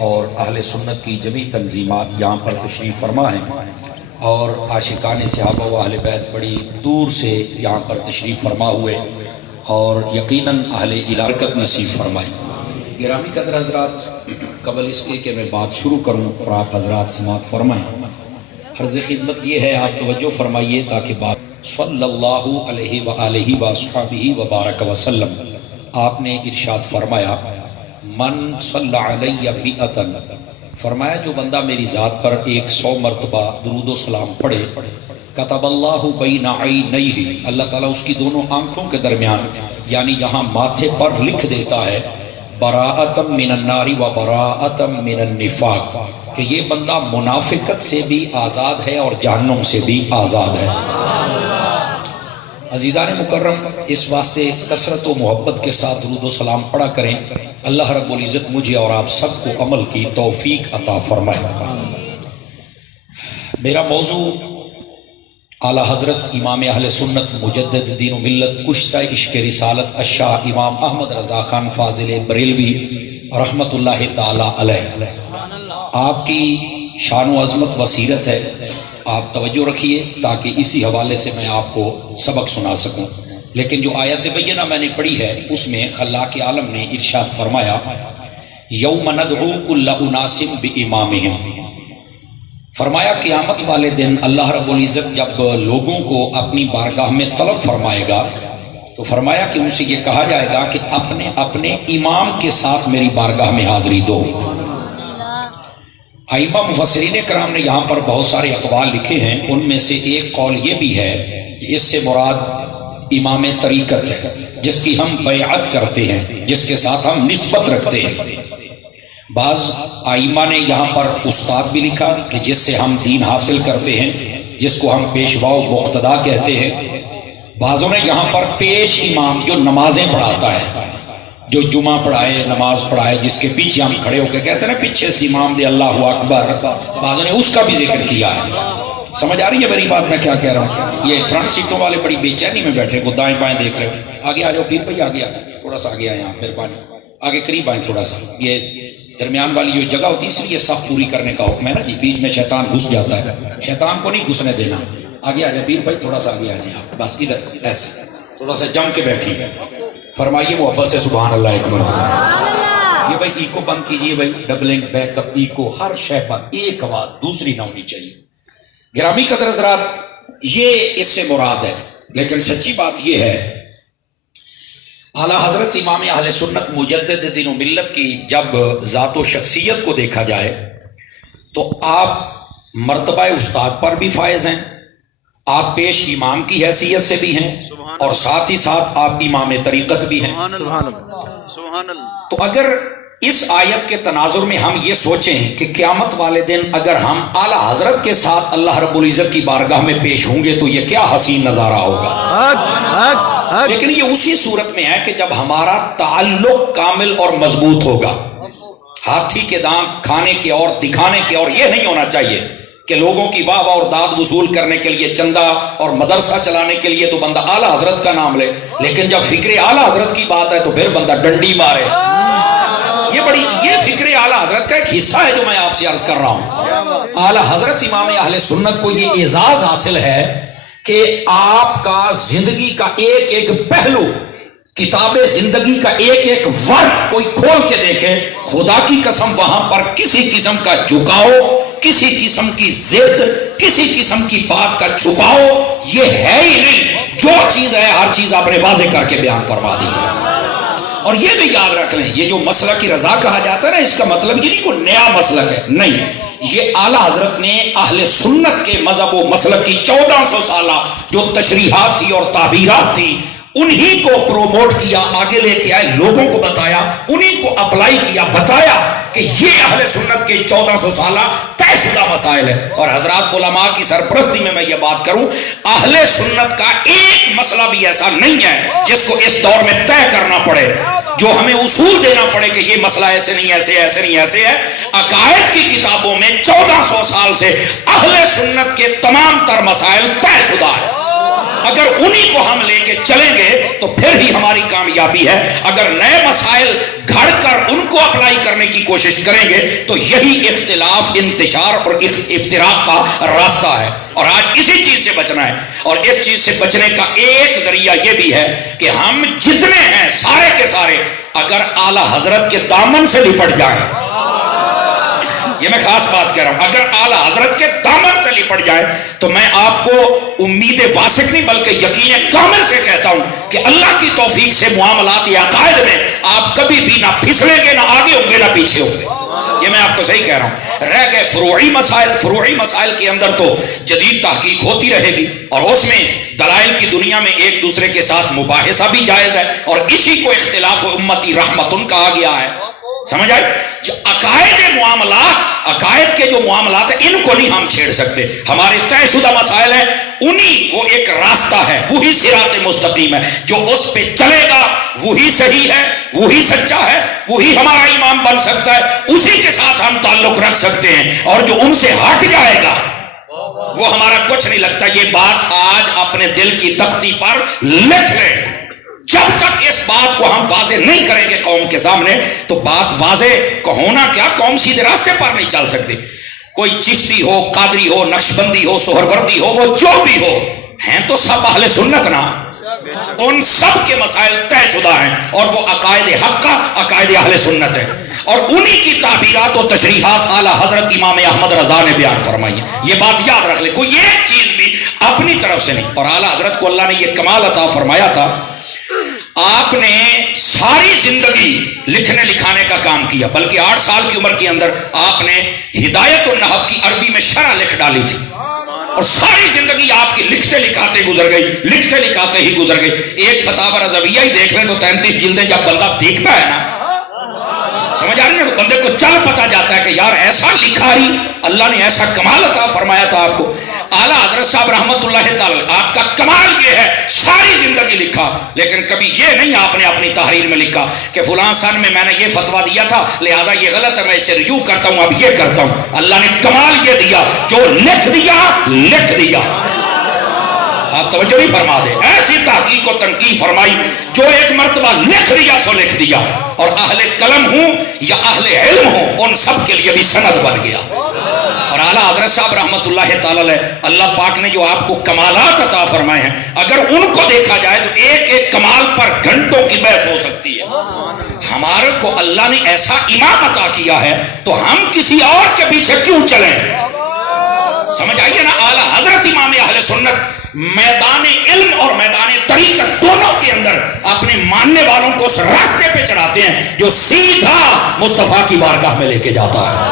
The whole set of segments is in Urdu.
اور اہل سنت کی جمی تنظیمات یہاں پر تشریف فرما ہیں اور عاشقان صحابہ و اہل بیت بڑی دور سے یہاں پر تشریف فرما ہوئے اور یقیناً اہل علاقت نصیب فرمائے۔ گرامی قدر حضرات، قبل اس کے کہ میں بات شروع کروں اور آپ حضرات سماعت فرمائیں، عرض خدمت یہ ہے آپ توجہ فرمائیے تاکہ بات صلی اللہ علیہ وآلہ وصحبہ وبارک وسلم، آپ نے ارشاد فرمایا من صلی علیہ مئتن، فرمایا جو بندہ میری ذات پر 100 مرتبہ درود و سلام پڑھے، کتب اللہ بین عینیہ، اللہ تعالیٰ اس کی دونوں آنکھوں کے درمیان یعنی یہاں ماتھے پر لکھ دیتا ہے براءۃ من النار و براءۃ من النفاق، کہ یہ بندہ منافقت سے بھی آزاد ہے اور جہنم سے بھی آزاد ہے۔ عزیزان مکرم، اس واسطے کثرت و محبت کے ساتھ درود و سلام پڑھا کریں، اللہ رب العزت مجھے اور آپ سب کو عمل کی توفیق عطا فرمائے۔ میرا موضوع اعلیٰ حضرت امام اہل سنت مجدد دین و ملت کشتہ عشق رسالت الشاہ امام احمد رضا خان فاضل بریلوی رحمت اللہ تعالی علیہ، آپ کی شان و عظمت و سیرت ہے، آپ توجہ رکھیے تاکہ اسی حوالے سے میں آپ کو سبق سنا سکوں۔ لیکن جو آیت بینہ میں نے پڑھی ہے اس میں خلاق عالم نے ارشاد فرمایا یوم ندعو کل اناس بامامہم، فرمایا قیامت والے دن اللہ رب العزت جب لوگوں کو اپنی بارگاہ میں طلب فرمائے گا تو فرمایا کہ ان سے یہ کہا جائے گا کہ اپنے اپنے امام کے ساتھ میری بارگاہ میں حاضری دو۔ ائمہ مفسرین کرام نے یہاں پر بہت سارے اقوال لکھے ہیں، ان میں سے ایک قول یہ بھی ہے کہ اس سے مراد امام طریقت ہے جس کی ہم بیعت کرتے ہیں، جس کے ساتھ ہم نسبت رکھتے ہیں۔ بعض ائمہ نے یہاں پر استاد بھی لکھا کہ جس سے ہم دین حاصل کرتے ہیں، جس کو ہم پیشوا و مقتدا کہتے ہیں۔ بعضوں نے یہاں پر پیش امام جو نمازیں پڑھاتا ہے، جو جمعہ پڑھائے نماز پڑھائے، جس کے پیچھے ہم کھڑے ہو کے کہتے ہیں نا پیچھے سے امام دے اللہ اکبر، بعضوں نے اس کا بھی ذکر کیا ہے۔ سمجھ آ رہی ہے میری بات میں کیا کہہ رہا ہوں؟ یہ فرنٹ سیٹوں والے بڑی بے چینی میں بیٹھے کو دائیں بائیں دیکھ رہے ہو، آگے آ جاؤ پیر بھائی، آگے تھوڑا سا آگے آئے، مہربانی آگے قریب آئیں تھوڑا سا، یہ درمیان والی جو جگہ ہوتی ہے اس لیے صف پوری کرنے کا حکم ہے نا جی، بیچ میں شیطان گھس جاتا ہے، شیطان کو نہیں گھسنے دینا۔ آگے آ جائیں پیر بھائی، تھوڑا سا آگے آ جائیں آپ، بس ادھر ایسے تھوڑا سا جم کے بیٹھیے، فرمائیے محبت سے سبحان اللہ ایک مرتبہ۔ یہ بھائی ایکو بند کیجئے بھائی، ڈبلنگ بیک اپ ایکو، ہر شے پر ایک آواز، دوسری نہ ہونی چاہیے۔ گرامی قدر حضرات، یہ اس سے مراد ہے، لیکن سچی بات یہ ہے اعلیٰ حضرت امام اہل سنت مجدد دین و ملت کی جب ذات و شخصیت کو دیکھا جائے تو آپ مرتبہ استاد پر بھی فائز ہیں، آپ پیش امام کی حیثیت سے بھی ہیں، اور ساتھ ہی ساتھ آپ امام طریقت بھی ہیں۔ تو اگر اس آیت کے تناظر میں ہم یہ سوچیں کہ قیامت والے دن اگر ہم اعلیٰ حضرت کے ساتھ اللہ رب العزت کی بارگاہ میں پیش ہوں گے تو یہ کیا حسین نظارہ ہوگا، لیکن یہ اسی صورت میں ہے کہ جب ہمارا تعلق کامل اور مضبوط ہوگا۔ ہاتھی کے دانت کھانے کے اور دکھانے کے اور یہ نہیں ہونا چاہیے کہ لوگوں کی واہ واہ اور داد وصول کرنے کے لیے، چندہ اور مدرسہ چلانے کے لیے تو بندہ اعلیٰ حضرت کا نام لے، لیکن جب فکر اعلیٰ حضرت کی بات ہے تو پھر بندہ ڈنڈی مارے۔ یہ فکر اعلیٰ حضرت کا ایک حصہ ہے جو میں آپ سے عرض کر رہا ہوں۔ اعلیٰ حضرت امام اہل سنت کو یہ اعزاز حاصل ہے کہ آپ کا زندگی کا ایک ایک پہلو، کتاب زندگی کا ایک ایک ورق کوئی کھول کے دیکھے، خدا کی قسم وہاں پر کسی قسم کا جھکاؤ، کسی قسم کی ضد، کسی قسم کی بات کا چھپاؤ یہ ہے ہی نہیں۔ جو چیز ہے ہر چیز آپ نے واضح کر کے بیان فرما دی ہے۔ اور یہ بھی یاد رکھ لیں، یہ جو مسلک کی رضا کہا جاتا ہے نا، اس کا مطلب یہ نہیں کوئی نیا مسلک ہے، نہیں، یہ اعلیٰ حضرت نے اہل سنت کے مذہب و مسلک کی 1400 سالہ جو تشریحات تھی اور تعبیرات تھی انہی کو پروموٹ کیا، آگے لے کے آئے، لوگوں کو بتایا، انہی کو اپلائی کیا، بتایا کہ یہ اہل سنت کے 1400 سالہ طے شدہ مسائل ہیں۔ اور حضرات علماء کی سرپرستی میں یہ بات کروں، اہل سنت کا ایک مسئلہ بھی ایسا نہیں ہے جس کو اس دور میں طے کرنا پڑے، جو ہمیں اصول دینا پڑے کہ یہ مسئلہ ایسے نہیں، ایسے ایسے نہیں، ایسے ہے۔ عقائد کی کتابوں میں 1400 سال سے اہل سنت کے تمام تر مسائل طے شدہ ہیں۔ اگر انہی کو ہم لے کے چلیں گے تو پھر ہی ہماری کامیابی ہے. اگر نئے مسائل گھڑ کر ان کو اپلائی کرنے کی کوشش کریں گے تو یہی اختلاف، انتشار اور افتراق کا راستہ ہے. اور آج اسی چیز سے بچنا ہے. اور اس چیز سے بچنے کا ایک ذریعہ یہ بھی ہے کہ ہم جتنے ہیں سارے کے سارے اگر اعلی حضرت کے دامن سے لپٹ جائیں، یہ میں خاص بات کہہ رہا ہوں، اگر اعلی حضرت کے دامن سے لپٹ جائیں تو میں آپ کو امید واسق نہیں بلکہ یقین کامل سے کہتا ہوں کہ اللہ کی توفیق سے معاملات یا عقائد میں آپ کبھی بھی نہ پھسلیں گے، نہ آگے ہوں گے نہ پیچھے ہوں گے. یہ میں آپ کو صحیح کہہ رہا ہوں. رہ گئے فروعی مسائل. فروعی مسائل کے اندر تو جدید تحقیق ہوتی رہے گی اور اس میں دلائل کی دنیا میں ایک دوسرے کے ساتھ مباحثہ بھی جائز ہے اور اسی کو اختلاف امتی رحمتن کہا گیا ہے. سمجھ آئے؟ جو عقائد معاملات، عقائد کے جو معاملات ہیں ان کو نہیں ہم چھیڑ سکتے. ہمارے طے شدہ مسائل ہیں، انہی وہ ایک راستہ ہے، وہی صراط مستقیم ہے. جو اس پہ چلے گا وہی صحیح ہے، وہی سچا ہے، وہی ہمارا امام بن سکتا ہے، اسی کے ساتھ ہم تعلق رکھ سکتے ہیں. اور جو ان سے ہٹ جائے گا وہ ہمارا کچھ نہیں لگتا. یہ بات آج اپنے دل کی تختی پر لکھ لیں. جب تک اس بات کو ہم واضح نہیں کریں گے قوم کے سامنے تو بات واضح کو ہونا کیا، قوم سیدھے راستے پر نہیں چل سکتی. کوئی چشتی ہو، قادری ہو، نقشبندی ہو، سہروردی ہو، وہ جو بھی ہو، ہیں تو سب اہل سنت نا. ان سب کے مسائل طے شدہ ہیں اور وہ عقائد حقہ، عقائد اہل سنت ہے. اور انہی کی تعبیرات و تشریحات اعلی حضرت امام احمد رضا نے بیان فرمائی ہے. یہ بات یاد رکھ لے، کوئی ایک چیز بھی اپنی طرف سے نہیں. اور اعلی حضرت کو اللہ نے یہ کمال عطا فرمایا تھا، آپ نے ساری زندگی لکھنے لکھانے کا کام کیا، بلکہ 8 سال کی عمر کے اندر آپ نے ہدایت النحو کی عربی میں شرح لکھ ڈالی تھی اور ساری زندگی آپ کی لکھتے لکھاتے گزر گئی، لکھتے لکھاتے ہی گزر گئی. ایک فتاوی رضویہ ہی دیکھ لیں تو 33 جلدیں. جب بندہ دیکھتا ہے نا، سمجھ آ رہی ہے، بندے کو چل پتا جاتا ہے کہ یار ایسا لکھاری اللہ نے ایسا کمال عطا فرمایا تھا آپ کو. اعلیٰ حضرت صاحب رحمت اللہ تعالی آپ کا کمال یہ ہے، ساری زندگی لکھا لیکن کبھی یہ نہیں آپ نے اپنی تحریر میں لکھا کہ فلاں سن میں نے یہ فتویٰ دیا تھا لہذا یہ غلط ہے، میں اسے ریویو کرتا ہوں، اب یہ کرتا ہوں. اللہ نے کمال یہ دیا، جو لکھ دیا لکھ دیا. آپ توجہ نہیں فرما دے، ایسی تحقیق و تنقیح فرمائی جو ایک مرتبہ لکھ دیا سو لکھ دیا. اور اہل قلم ہوں یا اہل علم ہوں ان سب کے لیے بھی سند بن گیا. اور اعلیٰ حضرت صاحب رحمت اللہ تعالی اللہ پاک نے جو آپ کو کمالات عطا فرمائے ہیں، اگر ان کو دیکھا جائے تو ایک ایک کمال پر گھنٹوں کی بحث ہو سکتی ہے. ہمارے کو اللہ نے ایسا امام عطا کیا ہے تو ہم کسی اور کے پیچھے کیوں چلیں؟ سمجھ آئیے نا. اعلیٰ حضرت امام اہل سنت میدان علم اور میدان طریقت دونوں کے اندر اپنے ماننے والوں کو اس راستے پہ چڑھاتے ہیں جو سیدھا مصطفیٰ کی بارگاہ میں لے کے جاتا ہے.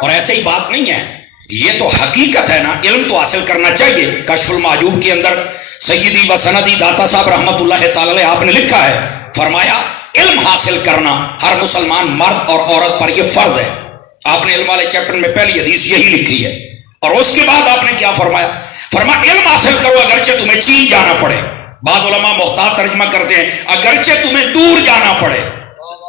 اور ایسے ہی بات نہیں ہے، یہ تو حقیقت ہے نا. علم تو حاصل کرنا چاہیے. کشف المحجوب کے اندر سیدی و سندی داتا صاحب رحمت اللہ تعالی آپ نے لکھا ہے، فرمایا علم حاصل کرنا ہر مسلمان مرد اور عورت پر یہ فرض ہے. آپ نے علم والے چیپٹر میں پہلی حدیث یہی لکھی ہے. اور اس کے بعد آپ نے کیا فرمایا؟ فرمایا علم حاصل کرو اگرچہ تمہیں چین جانا پڑے. بعض علماء محتاط ترجمہ کرتے ہیں اگرچہ تمہیں دور جانا پڑے.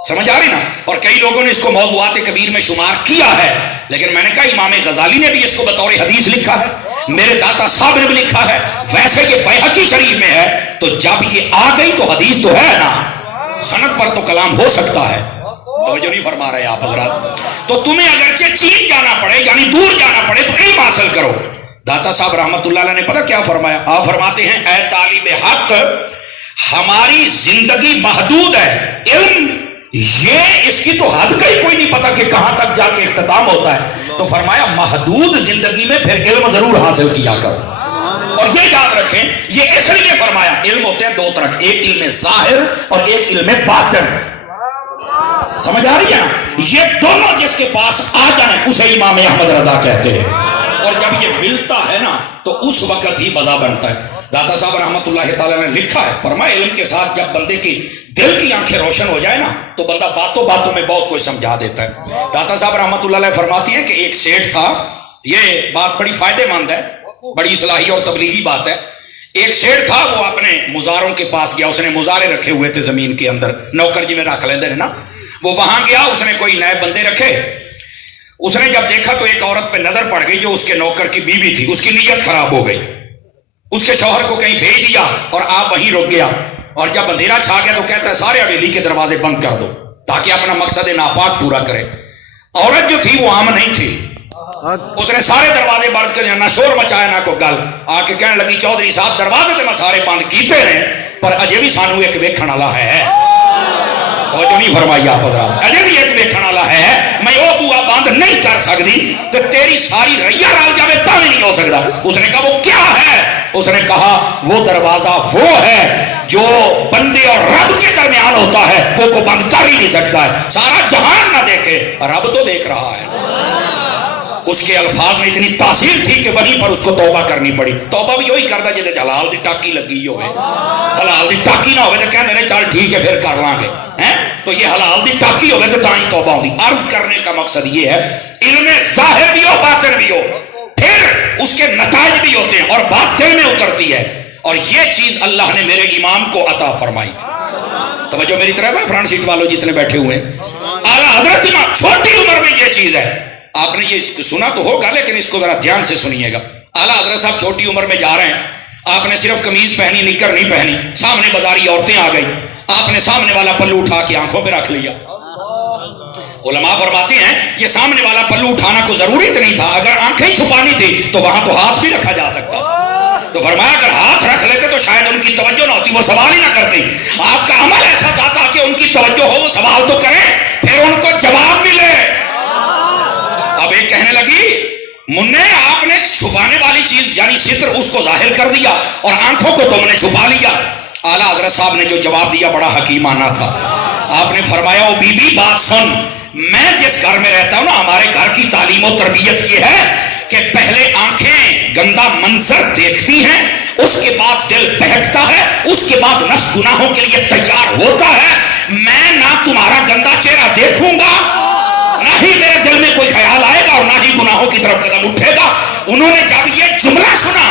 سمجھ آ رہی نا. اور کئی لوگوں نے اس کو موضوعات کبیر میں شمار کیا ہے، لیکن میں نے کہا امام غزالی نے بھی اس کو بطور حدیث لکھا ہے، میرے داتا صاحب نے بھی لکھا ہے، ویسے یہ بیہقی شریف میں ہے. تو جب یہ آ گئی تو حدیث تو ہے نا، سند پر تو کلام ہو سکتا ہے. توجہ نہیں فرما رہے آپ حضرات. تو تمہیں اگرچہ چین جانا پڑے یعنی دور جانا پڑے تو علم حاصل کرو. داتا صاحب رحمت اللہ علیہ نے پتہ کیا فرمایا؟ آپ فرماتے ہیں اے طالب حق، ہماری زندگی محدود ہے، علم یہ اس کی تو حد کا ہی کوئی نہیں پتا کہ کہاں تک جا کے اختتام ہوتا ہے. تو فرمایا محدود زندگی میں پھر علم ضرور حاصل کیا کرو. اور یہ یاد رکھیں، یہ اس لیے فرمایا علم ہوتے ہیں 2 طرح، ایک علم ظاہر اور ایک علم باطن. سمجھ آ رہی ہے نا. یہ دونوں جس کے پاس آ جائیں اسے امام احمد رضا کہتے ہیں. اور جب یہ ملتا ہے نا تو اس وقت ہی مزہ بنتا ہے. داتا صاحب رحمت اللہ تعالیٰ نے لکھا ہے، فرمایا علم کے ساتھ جب بندے کی دل کی آنکھیں روشن ہو جائے نا تو بندہ باتوں باتوں میں بہت کچھ سمجھا دیتا ہے. داتا صاحب رحمت اللہ علیہ فرماتی ہیں کہ ایک سیٹھ تھا، یہ بات بڑی فائدے مند ہے، بڑی اصلاحی اور تبلیغی بات ہے. ایک سیٹھ تھا، وہ اپنے مزاروں کے پاس گیا، اس نے مزارے رکھے ہوئے تھے زمین کے اندر، نوکر جی میں رکھ لیندے نا. وہ وہاں گیا، اس نے کوئی نئے بندے رکھے. اس نے جب دیکھا تو ایک عورت پہ نظر پڑ گئی جو اس کے نوکر کی بیوی تھی. اس کی نیت خراب ہو گئی. اس کے شوہر کو کہیں بھیج دیا اور آپ وہیں رک گیا، اور جب اندھیرا چھا گیا تو کہتا ہے سارے حویلی کے دروازے بند کر دو تاکہ اپنا مقصد ناپاک پورا کرے۔ عورت جو تھی وہ عام نہیں تھی، اس نے سارے دروازے بند کر نہ شور مچایا نہ کوئی گل، آ کے کہنے لگی چودھری صاحب دروازے تے میں سارے بند کیتے ہیں پر اجے بھی سانو ایک ویکھن والا ہے۔ توجہ نہیں فرمائی آپ حضرات، اجے بھی ایک ویکھن والا ہے، میں وہ بوا بند نہیں کر سکتی تو تیری ساری ریا رال جاوے تا بھی نہیں ہو سکتا۔ اس نے کہا وہ کیا ہے؟ اس نے کہا وہ دروازہ وہ ہے جو بندے اور رب کے درمیان ہوتا ہے، وہ کو بند کر ہی نہیں سکتا ہے، سارا جہان نہ دیکھے رب تو دیکھ رہا ہے۔ اس کے الفاظ میں اتنی تاثیر تھی کہ وہیں پر اس کو توبہ کرنی پڑی۔ توبہ بھی وہی کرتا جے حلال دی ٹاکی لگی ہوئے، حلال دی ٹاکی نہ ہوئے تو کہنے نے چل ٹھیک ہے پھر کر لیں گے، تو یہ حلال دی ٹاکی ہوئے تو تاں ہی توبہ ہوگی۔ عرض کرنے کا مقصد یہ ہے علم ظاہر بھی ہو باطن بھی ہو، پھر اس کے نتائج بھی ہوتے ہیں اور بات دل میں اترتی ہے، اور یہ چیز اللہ نے میرے امام کو عطا فرمائی تھی۔ توجہ میری طرف ہے فرنٹ سیٹ والوں جتنے بیٹھے ہوئے ہیں، اعلیٰ حضرت امام چھوٹی عمر میں یہ چیز ہے، آپ نے یہ سنا تو ہوگا لیکن اس کو ذرا دھیان سے سنیے گا۔ اعلیٰ حضرت صاحب چھوٹی عمر میں جا رہے ہیں، آپ نے صرف قمیض پہنی نکر نہیں پہنی، سامنے بازاری عورتیں آ گئی، آپ نے سامنے والا پلو اٹھا کے آنکھوں پہ رکھ لیا۔ علماء فرماتے ہیں یہ سامنے والا پلو اٹھانا کو ضروری تو نہیں تھا، اگر آنکھیں ہی چھپانی تھی تو وہاں تو ہاتھ بھی رکھا جا سکتا، تو فرمایا اگر ہاتھ رکھ لیتے تو شاید ان کی توجہ نہ ہوتی، وہ سوال ہی نہ کرتے۔ آپ کا عمل ایسا تھا تاکہ ان کی توجہ ہو، وہ سوال تو کریں پھر ان کو جواب ملے۔ اب ایک کہنے لگی منع آپ نے چھپانے والی چیز یعنی ستر اس کو ظاہر کر دیا اور آنکھوں کو تم نے چھپا لیا۔ اعلیٰ حضرت صاحب نے جو جواب دیا بڑا حکیمانہ تھا، آپ نے فرمایا او بی بی بات سن، میں جس گھر میں رہتا ہوں نا ہمارے گھر کی تعلیم و تربیت یہ ہے کہ پہلے آنکھیں گندا منظر دیکھتی ہیں، اس کے بعد دل بہکتا ہے، اس کے بعد نفس گناہوں کے لیے تیار ہوتا ہے۔ میں نہ تمہارا گندا چہرہ دیکھوں گا، نہ ہی میرے دل میں کوئی خیال آئے گا اور نہ ہی گناہوں کی طرف قدم اٹھے گا۔ انہوں نے جب یہ جملہ سنا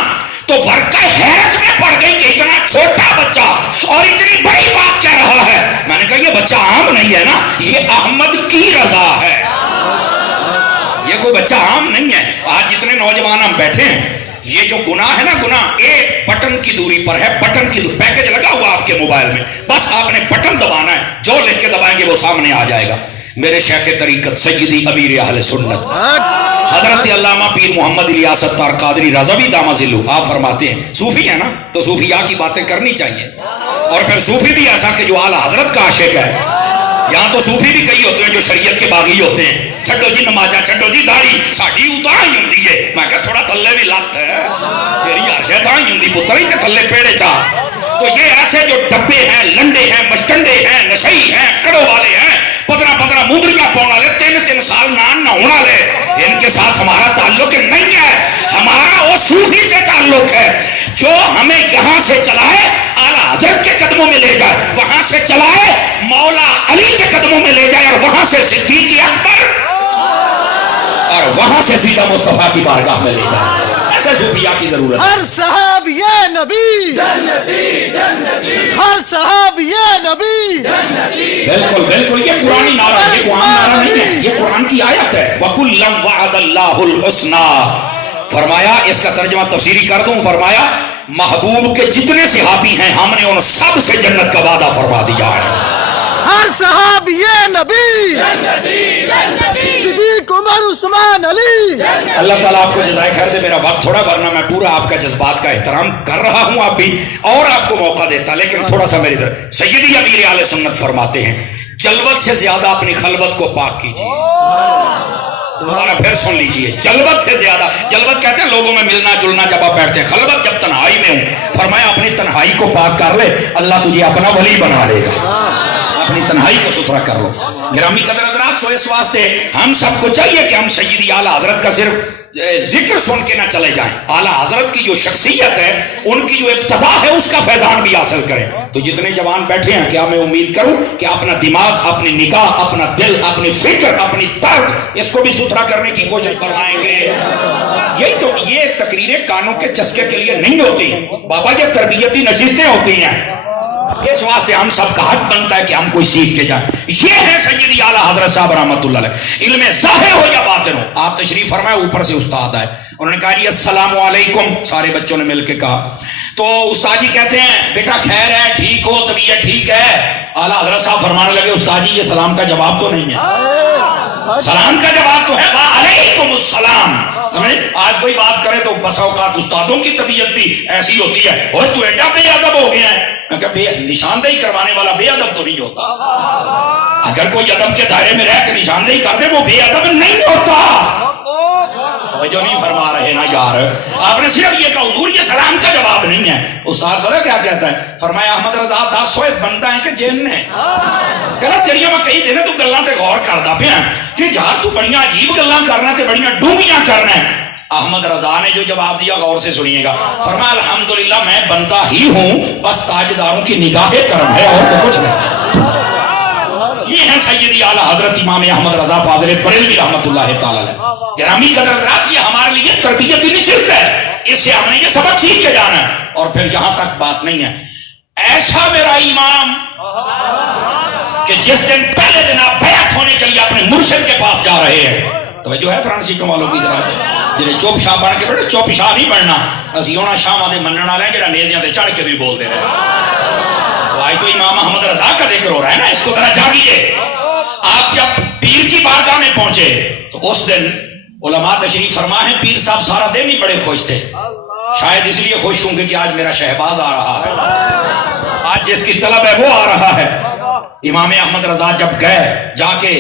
تو ورقہ حیرت میں پڑ گئی کہ اتنا چھوٹا بچہ اور اتنی بڑی بات کہہ رہا ہے۔ میں نے کہا یہ بچہ عام نہیں ہے نا، یہ احمد کی رضا ہے، یہ کوئی بچہ عام نہیں ہے۔ آج جتنے نوجوان ہم بیٹھے ہیں، یہ جو گناہ ہے نا، گناہ ایک بٹن کی دوری پر ہے، بٹن کی دوری، پیکج لگا ہوا آپ کے موبائل میں، بس آپ نے بٹن دبانا ہے، جو لکھ کے دبائیں گے وہ سامنے آ جائے گا۔ میرے شیخ طریقت سیدی امیر اہل سنت حضرت علامہ پیر محمد الیاس ستار قادری رضوی دامہ ذلہ، آپ فرماتے ہیں صوفی ہے نا تو صوفیاء کی باتیں کرنی چاہیے، اور پھر صوفی بھی ایسا کہ جو اعلیٰ حضرت کا عاشق ہے۔ یہاں تو صوفی بھی کئی ہوتے ہیں جو شریعت کے باغی ہوتے ہیں، چھڈو جی نمازاں، چھڈو جی داڑھی، ساڈی اتاں ہی ہوندی ہے۔ میں کہا تھوڑا تھلے بھی لت ہے تیری، ہر شے تاں ہی ہوندی پتر ہی تے تھلے پیڑے چاہ۔ تو یہ ایسے جو ڈبے ہیں، لنڈے ہیں، مشٹنڈے ہیں، نشئی ہیں، کڑو والے ہیں، 15 مودریاں پاؤں والے، 3 سال نان نہ ہونے والے، ان کے ساتھ ہمارا تعلق نہیں ہے، ہمارا وہ صوفی سے تعلق ہے جو ہمیں یہاں سے چلائے اعلیٰ حضرت کے قدموں میں لے جائے، وہاں سے چلائے مولا علی کے قدموں میں لے جائے، اور وہاں سے صدیق اکبر اور وہاں سے سیدھا مصطفیٰ کی بارگاہ میں لے جائے۔ ایسے صوفیاء کی ضرورت ہے۔ ہر صاحب یہ نبی جنتی جنتی، ہر صاحب یہ نبی جنتی۔ بالکل بالکل، یہ قرآنی نعرہ ہے، یہ قرآن نعرہ نہیں ہے، یہ قرآن کی آیت ہے۔ وَكُلًّا وَعَدَ اللَّهُ الْحُسْنَى، فرمایا اس کا ترجمہ تفسیری کر دوں، فرمایا محبوب کے جتنے صحابی ہیں ہم نے ان سب سے جنت کا وعدہ فرما دیا ہے۔ ہر صاحب یہ نبی جنتی جنتی، صدیق عمر عثمان علی۔ اللہ تعالیٰ آپ کو جزائے خیر دے، میرا وقت تھوڑا، ورنہ میں پورا آپ کا جذبات کا احترام کر رہا ہوں آپ بھی، اور آپ کو موقع دیتا، لیکن تھوڑا سا میری طرف سیدی امیر اہل سنت فرماتے ہیں جلوت سے زیادہ اپنی خلوت کو پاک کیجیے۔ دوبارہ پھر سن لیجئے، جلوت سے زیادہ، جلوت کہتے ہیں لوگوں میں ملنا جلنا جب آپ بیٹھتے ہیں، خلوت جب تنہائی میں ہوں، فرمایا اپنی تنہائی کو پاک کر لے، اللہ تجھے اپنا ولی بنا لے گا، اپنی تنہائی کو ستھرا کر لو۔ گرامی قدر حضرات، سو اس واسطے ہم سب کو چاہیے کہ ہم سیدی اعلیٰ حضرت کا صرف ذکر سن کے نہ چلے جائیں، اعلیٰ حضرت کی جو شخصیت ہے، ان کی جو ابتدا ہے، اس کا فیضان بھی حاصل کریں۔ تو جتنے جوان بیٹھے ہیں، کیا میں امید کروں کہ اپنا دماغ، اپنی نگاہ، اپنا دل، اپنی فکر، اپنی طرز، اس کو بھی ستھرا کرنے کی کوشش فرمائیں گے۔ یہی تو، یہ تقریریں کانوں کے چسکے کے لیے نہیں ہوتی بابا، یہ تربیتی نشستیں ہوتی ہیں۔ اس واسطے ہم سب کا حق بنتا ہے کہ ہم کوئی سیکھ کے جائیں. یہ ہے سیدی اعلیٰ حضرت صاحب رحمۃ اللہ علیہ. علم ظاہر ہو یا باطن ہو. آپ تشریف فرمائے, اوپر سے استاد آئے, انہوں نے کہا جی السلام علیکم. سارے بچوں نے مل کے کہا. تو استاد جی کہتے ہیں بیٹا خیر ہے, ٹھیک ہو, طبیعت ٹھیک ہے. اعلیٰ حضرت صاحب فرمانے لگے استاد جی یہ سلام کا جواب تو نہیں ہے. سلام کا جواب تو ہے وعلیکم السلام. سمجھے, آج کوئی بات کرے تو بس اوقات استادوں کی طبیعت بھی ایسی ہوتی ہے, وہ تو ایڈا بے ادب ہو گیا ہے. میں کہا نشاندہی کروانے والا بے ادب تو نہیں ہوتا. اگر کوئی ادب کے دائرے میں رہ کے نشاندہی کر دے وہ بے ادب نہیں ہوتا. جو نہیں فرما رہے نا یار, آپ نے صرف یہ کہا حضور یہ سلام کا جواب نہیں ہے. استاد پتہ کیا کہتا ہے, فرمایا احمد رضا 10 بندہ ہے کہ جن نے کہنا چڑیا میں کئی دن تو گلاں تے غور کردا پیا کہ یار تو بڑیاں عجیب گلاں کرنا تے بڑیاں ڈونگیاں کرنا ہے. احمد رضا نے جو جواب دیا غور سے سنیے گا. فرمایا الحمدللہ میں بندہ ہی ہوں, بس تاجداروں کی نگاہ کرم ہے اور تو کچھ نہیں. یہ ہے سیدی اعلیٰ حضرت امام احمد رضا فاضل بریلوی رحمۃ اللہ تعالی علیہ. گرامی قدر حضرات, یہ ہمارے لیے تربیتی نشست ہے, اس سے ہم نے یہ سبق سیکھ کے جانا ہے. اور پھر یہاں تک بات نہیں ہے. ایسا میرا امام کہ جس دن پہلے دن آپ بیعت ہونے کے لیے اپنے مرشد کے پاس جا رہے ہیں, توجہ ہے فرانسیسیوں والوں کی طرح جنہیں چوپ شاہ بن کے بیٹھے, چوپ شاہ نہیں بننا. اسی ہونا شاہ دے منن والے ہیں جڑا نیزیاں تے چڑھ کے بھی بول دے رہے. آج تو امام احمد رضا کا ذکر ہو رہا ہے نا, اس کو ذرا جاگیے. آپ جب پیر کی بارگاہ میں پہنچے تو اس دن علماء تشریف فرما ہے, پیر صاحب سارا دن ہی بڑے خوش تھے. شاید اس لیے خوش ہوں گے کہ آج میرا شہباز آ رہا ہے, آج جس کی طلب ہے وہ آ رہا ہے. امام احمد رضا جب گئے, جا کے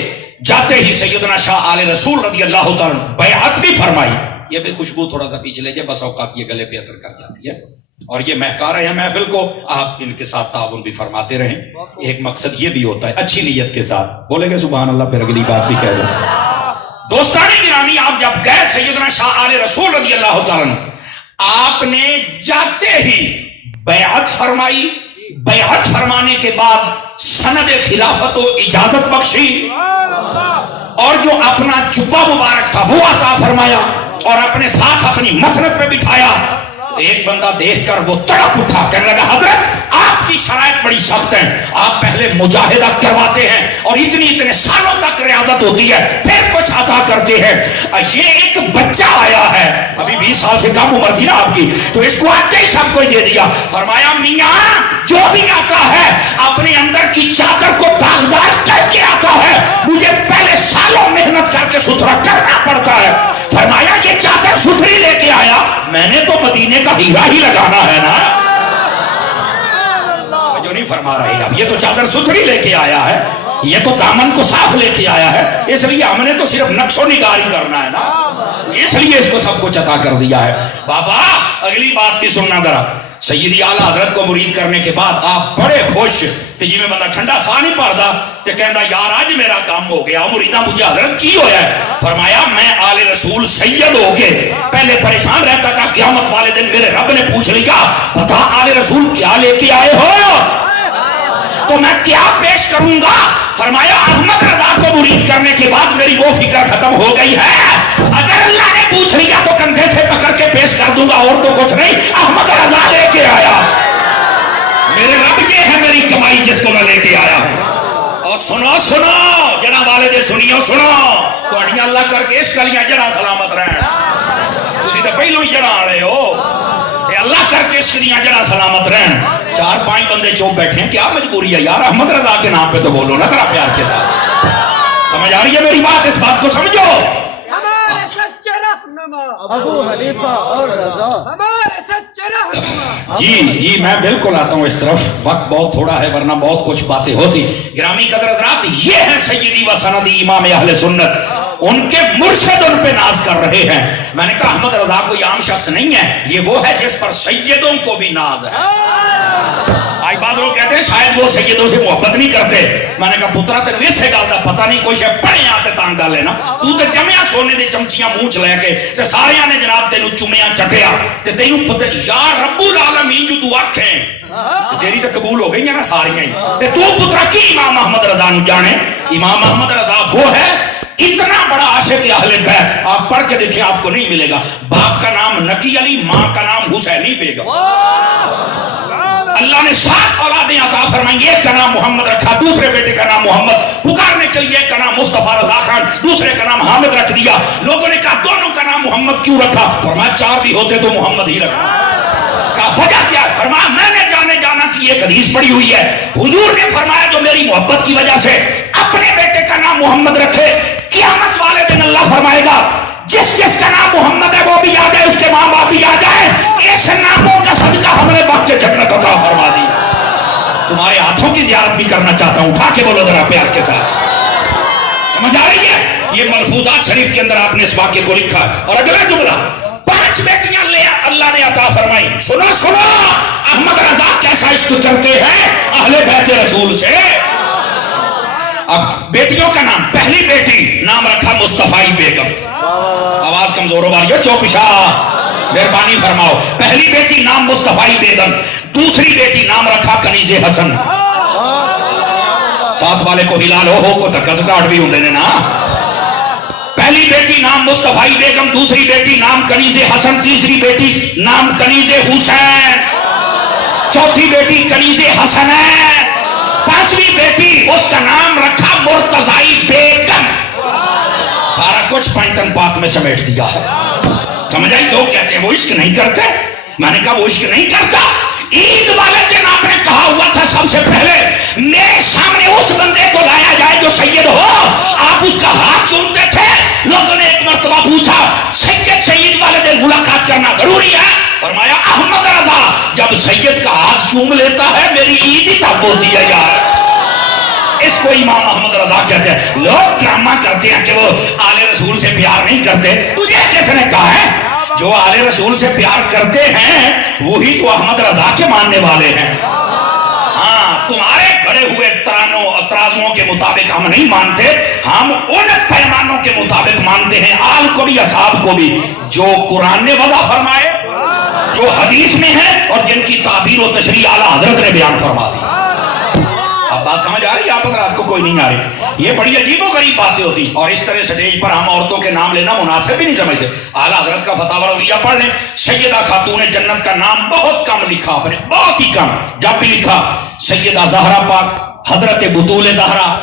جاتے ہی سیدنا شاہ آل رسول رضی اللہ تعالیٰ بیعت بھی فرمائی. یہ بھی خوشبو تھوڑا سا پیچھے لے جائے, بس اوقات یہ گلے پہ اثر کر جاتی ہے اور یہ مہکا رہے ہیں محفل کو. آپ ان کے ساتھ تعاون بھی فرماتے رہیں. ایک مقصد یہ بھی ہوتا ہے اچھی نیت کے ساتھ. بولے گے سبحان اللہ, پھر اگلی بات بھی کہہ دو. دوستان گرامی, آپ جب گئے سیدنا شاہ آل رسول رضی اللہ تعالیٰ, آپ نے جاتے ہی بیعت فرمائی. بیعت فرمانے کے بعد سند خلافت و اجازت بخشی, اور جو اپنا جبہ مبارک تھا وہ عطا فرمایا, اور اپنے ساتھ اپنی مسند پہ بٹھایا. ایک بندہ دیکھ کر وہ تڑپ اٹھا, کہنے لگا حضرت آپ کی شرائط بڑی سخت ہیں, آپ پہلے مجاہدہ کرواتے ہیں اور اتنے سالوں تک ریاضت ہوتی ہے, پھر کچھ عطا کرتے ہیں. یہ ایک بچہ آیا ہے, ابھی 20 سال سے کم عمر تھی نا آپ کی, تو اس کو آتے ہی سب کو دے دیا. فرمایا میاں جو بھی آتا ہے اپنے اندر کی چادر کو داغدار کر کے آتا ہے, مجھے پہلے سالوں محنت کر کے ستھرا کرنا پڑتا ہے. فرمایا یہ چادر ستھری لے کے آیا, میں نے تو مدینے کا ہیرا ہی لگانا ہے نا. جو نہیں فرما رہے اب, یہ تو چادر ستھری لے کے آیا ہے, یہ تو دامن کو صاف لے کے آیا ہے, اس لیے ہم نے تو صرف نقش و نگاری کرنا ہے نا, اس لیے اس کو سب کچھ عطا کر دیا ہے. بابا اگلی بات بھی سننا ذرا. سیدی اعلیٰ حضرت کو مرید کرنے کے بعد آپ بڑے خوش تے, جی میں بندہ ٹھنڈا سا نہیں پڑتا تے کہندا یار آج میرا کام ہو گیا, مریدہ مجھے حضرت کی ہویا ہے. فرمایا میں آل رسول سید ہو کے پہلے پریشان رہتا تھا, قیامت والے دن میرے رب نے پوچھ لیا بتا آل رسول کیا لے کے آئے ہو, تو میں کیا پیش کروں گا. فرمایا احمد رضا کو مرید کرنے کے بعد میری وہ فکر ختم ہو گئی ہے, اگر اللہ نے پوچھ لیا تو کندھے سے پکڑ کے پیش کر دوں گا, اور تو کچھ نہیں, احمد رضا لے کے آیا. میرے رب یہ ہے میری کمائی جس کو میں لے کے آیا ہوں. اور سنو سنو جنا والے دے سنیو سنو, تہاڈیاں اللہ کر کے اس کلیاں جڑا سلامت رہن. تسی تے پہلو ہی جڑا رہے ہو, تے اللہ کر کے اس کلیاں جڑا سلامت رہن. 4-5 بندے چوپ بیٹھے ہیں, کیا مجبوری ہے یار, احمد رضا کے نام پہ تو بولو نا ذرا پیار کے ساتھ. سمجھ آ رہی ہے میری بات, اس بات کو سمجھو. ہمارے سچے رہنما ابو حنیفہ اور رضا, ہمارے سچے رہنما. جی میں بالکل آتا ہوں اس طرف, وقت بہت تھوڑا ہے ورنہ بہت کچھ باتیں ہوتی. گرامی قدر حضرات, یہ ہے سیدی و سندی امام اہل سنت, ان کے مرشد ان پہ ناز کر رہے ہیں. میں نے کہا احمد رضا کوئی عام شخص نہیں ہے, یہ وہ ہے جس پر سیدوں کو بھی ناز ہے. آج بعض لوگ کہتے ہیں شاید وہ سیدوں سے محبت نہیں کرتے. میں نے کہا پترا تینوں اس سے گل دا پتہ نہیں, کوئی شے پڑھے آتے تانگ گل ہے نا, تو تے جمعیا سونے دے چمچیاں منہ چ لے کے تے ساریاں نے جناب تینوں چومیا چٹیا تے تینوں پتہ یا رب العالمین جو تو آکھیں تیری تے قبول ہو گئی نا ساریاں ہی, تے تو پترا کی امام احمد رضا نو جانے. امام احمد رضا وہ ہے اتنا بڑا عاشق اہل بیت, آپ پڑھ کے دیکھیں آپ کو نہیں ملے گا. باپ کا نام نقی علی, ماں کا نام حسینی بیگم. اللہ نے 7 اولادیں عطا فرمائیں. ایک کا نام محمد رکھا, دوسرے بیٹے کا نام محمد, پکارنے کے لیے ایک کا نام مصطفیٰ رضا خان, دوسرے کا نام حامد رکھ دیا. لوگوں نے کہا دونوں کا نام محمد کیوں رکھا؟ فرمایا 4 بھی ہوتے تو محمد ہی رکھا. کہا وجہ کیا؟ فرمایا میں نے جانا کی ایک حدیث پڑھی ہوئی ہے, حضور نے فرمایا جو میری محبت کی وجہ سے اپنے بیٹے کا نام محمد رکھے, قیامت والے دن اللہ فرمائے گا جس کا نام محمد ہے وہ بھی آ جائے, اس کے ماں باپ بھی آ جائے, اس ناموں کا صدقہ ہم نے باق کے جنت عطا فرما دی. تمہارے ہاتھوں کی زیارت بھی کرنا چاہتا ہوں, اٹھا کے بولو ذرا پیار کے ساتھ. سمجھ آ رہی ہے؟ یہ ملفوظات شریف کے اندر آپ نے اس واقعے کو لکھا ہے. اور اگلا جملہ 5 بیٹیاں اللہ نے عطا فرمائی. سنو احمد رضا کیسا عشق کرتے ہیں اہل بیت رسول سے. اب بیٹیوں کا نام, پہلی بیٹی نام رکھا مصطفی بیگم. آواز کمزور ہو رہی ہے, چوپشا مہربانی فرماؤ. پہلی بیٹی نام مصطفی بیگم, دوسری بیٹی نام رکھا کنیز حسن. ساتھ والے کو ہلا لو, ہو کو تکس کاٹ بھی ہوں دینے نا. پہلی بیٹی نام مصطفی بیگم, دوسری بیٹی نام کنیز حسن, تیسری بیٹی نام کنیز حسین, چوتھی بیٹی کنیز حسنین, 5ویں بیٹی اس کا نام رکھا مرتضی بیگم. سارا کچھ پینتن پاک میں سمیٹ دیا ہے. سمجھ آئی؟ لوگ کہتے ہیں وہ عشق نہیں کرتے. میں نے کہا وہ عشق نہیں کرتا. عید والے دن آپ نے کہا ہوا تھا سب سے پہلے میرے سامنے اس بندے کو لایا جائے جو سید ہو. آپ اس کا ہاتھ چومتے تھے. لوگوں نے ایک مرتبہ پوچھا سید سے عید والے دن ملاقات کرنا ضروری ہے؟ فرمایا احمد رضا جب سید کا ہاتھ چوم لیتا ہے میری عید ہی تب ہوتی ہے یار. اس کو امام احمد رضا کہتے ہیں. لوگ ڈرامہ کرتے ہیں کہ وہ آل رسول سے پیار نہیں کرتے. تجھے کس نے کہا ہے؟ جو آل رسول سے پیار کرتے ہیں وہی تو احمد رضا کے ماننے والے ہیں. ہاں, تمہارے گھڑے ہوئے ترازوؤں کے مطابق ہم نہیں مانتے, ہم ان پیمانوں کے مطابق مانتے ہیں, آل کو بھی اصحاب کو بھی, جو قرآن نے وضع فرمائے, جو حدیث میں ہے, اور جن کی تعبیر و تشریح اعلیٰ حضرت نے بیان فرما دی. اب بات سمجھ آ رہی ہے؟ آپ اگر آپ کو کوئی نہیں آ رہی, یہ بڑی عجیب و غریب باتیں ہوتی. اور اس طرح سٹیج پر ہم عورتوں کے نام لینا مناسب بھی نہیں سمجھتے. اعلیٰ حضرت کا فتاوی رضیہ پڑھ لیں. سیدہ خاتون جنت کا نام بہت کم لکھا آپ نے, بہت ہی کم. جب بھی لکھا سیدہ زہرا پاک, حضرت بطول زہرا,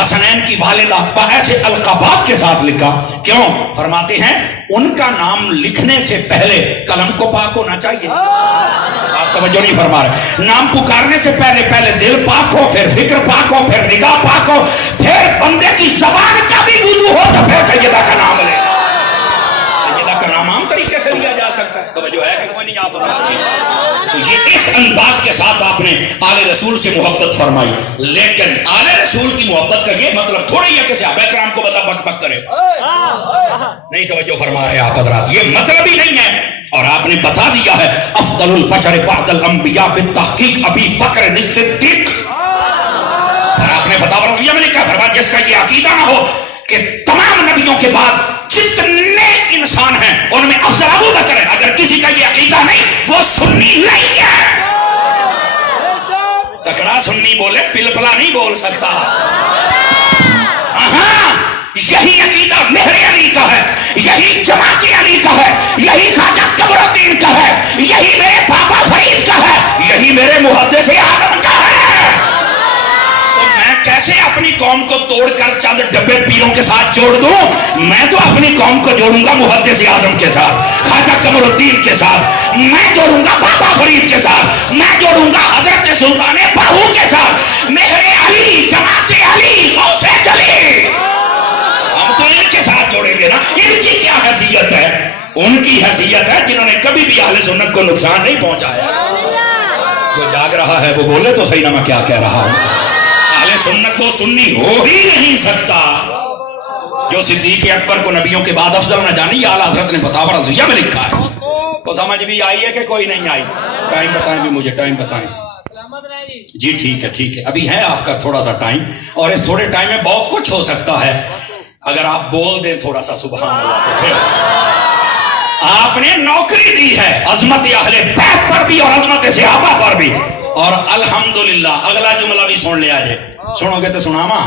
حسنین کی والدہ, ایسے القابات کے ساتھ لکھا. کیوں؟ فرماتے ہیں ان کا نام لکھنے سے پہلے قلم کو پاک ہونا چاہیے. آپ توجہ نہیں فرما رہے. نام پکارنے سے پہلے دل پاک ہو, پھر فکر پاک ہو, پھر نگاہ پاک ہو, پھر بندے کی زبان کا بھی وضو ہو تو پھر سیدہ کا نام لے. سیدہ کا نام عام طریقے سے لیا جا سکتا ہے. توجہ ہے کہ کوئی نہیں؟ آپ تو یہ اس انداز کے ساتھ آپ نے آل رسول سے محبت فرمائی. لیکن آل رسول کی محبت کا یہ مطلب تھوڑی ہے کہ صحابہ کرام کو بتا بک بک کرے. نہیں توجہ فرما رہے آپ حضرات, یہ مطلب ہی نہیں ہے. اور آپ نے بتا دیا ہے افضل البشر بعد الانبیاء بالتحقیق ابی بکر الصدیق. اور آپ نے فتاوی رضویہ میں لکھا, فرمایا جس کا یہ عقیدہ نہ ہو کہ تمام نبیوں کے بعد جتنے انسان ہیں ان میں افضل ابو بکر ہے, اگر کسی کا یہ عقیدہ نہیں وہ سنی نہیں ہے. تکڑا سنی بولے, پلپلا نہیں بول سکتا. ہاں, یہی عقیدہ مہر علی کا ہے, یہی جماعت علی کا ہے, یہی خواجہ قمر الدین کا ہے, یہی میرے بابا فرید کا ہے, یہی میرے محدث اعظم کا ہے. تو میں کیسے اپنی قوم کو توڑ کر چند ڈبے پیروں کے ساتھ جوڑ دوں؟ میں تو اپنی قوم کو جوڑوں گا محدث اعظم کے ساتھ, خواجہ قمر الدین کے ساتھ, میں جوڑوں گا بابا فرید کے ساتھ, میں جوڑوں گا حضرت سلطان باہو کے ساتھ, مہر علی, جماعت علی, غوث جلی. ہم تو ان کے ساتھ جوڑیں گے نا. ان کی کیا حیثیت ہے؟ ان کی حیثیت ہے جنہوں نے کبھی بھی اہل سنت کو نقصان نہیں پہنچایا. جو جاگ رہا ہے وہ بولے تو صحیح نا میں کیا کہہ رہا ہوں. اہل سنت کو سنی ہو ہی نہیں سکتا جو صدیق اکبر کو نبیوں کے بعد افضل نہ جانے. یہ اعلیٰ حضرت نے فتاوی رضویہ میں لکھا ہے. تو سمجھ بھی آئی ہے کہ کوئی نہیں آئی؟ ٹائم بتائیں بھی مجھے, ٹائم بتائیں. جی ٹھیک ہے, ابھی ہے آپ کا تھوڑا سا ٹائم, اور اس تھوڑے ٹائم میں بہت کچھ ہو سکتا ہے اگر آپ بول دیں تھوڑا سا سبحان اللہ. آپ نے نوکری دی ہے عظمت اہل بیت پر بھی اور عظمت صحابہ پر بھی, اور الحمدللہ. اگلا جملہ بھی سن لیا جائے, سنو گے تو سناما.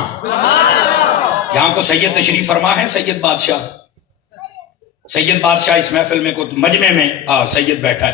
یہاں کو سید تشریف فرما ہے, سید بادشاہ اس محفل میں کو مجمع میں سید بیٹھا ہے.